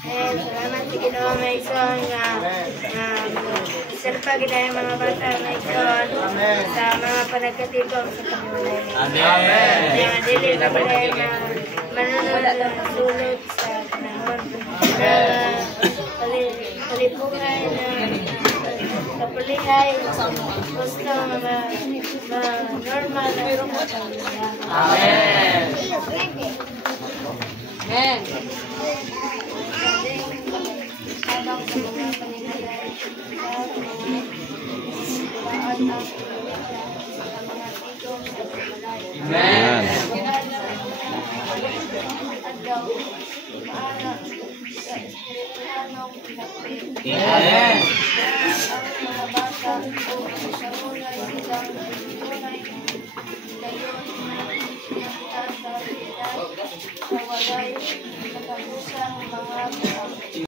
Salamat sa Ginoo Maison nga serpa gid ang mga bata Maison sa mga panagkatikom sa Panginoon. Amen. Nga dili na manunod sulod sa panahon na palipuhay na kapulihay gusto normal na Amen. Amen. habang sa mga panigay Amen. Amen.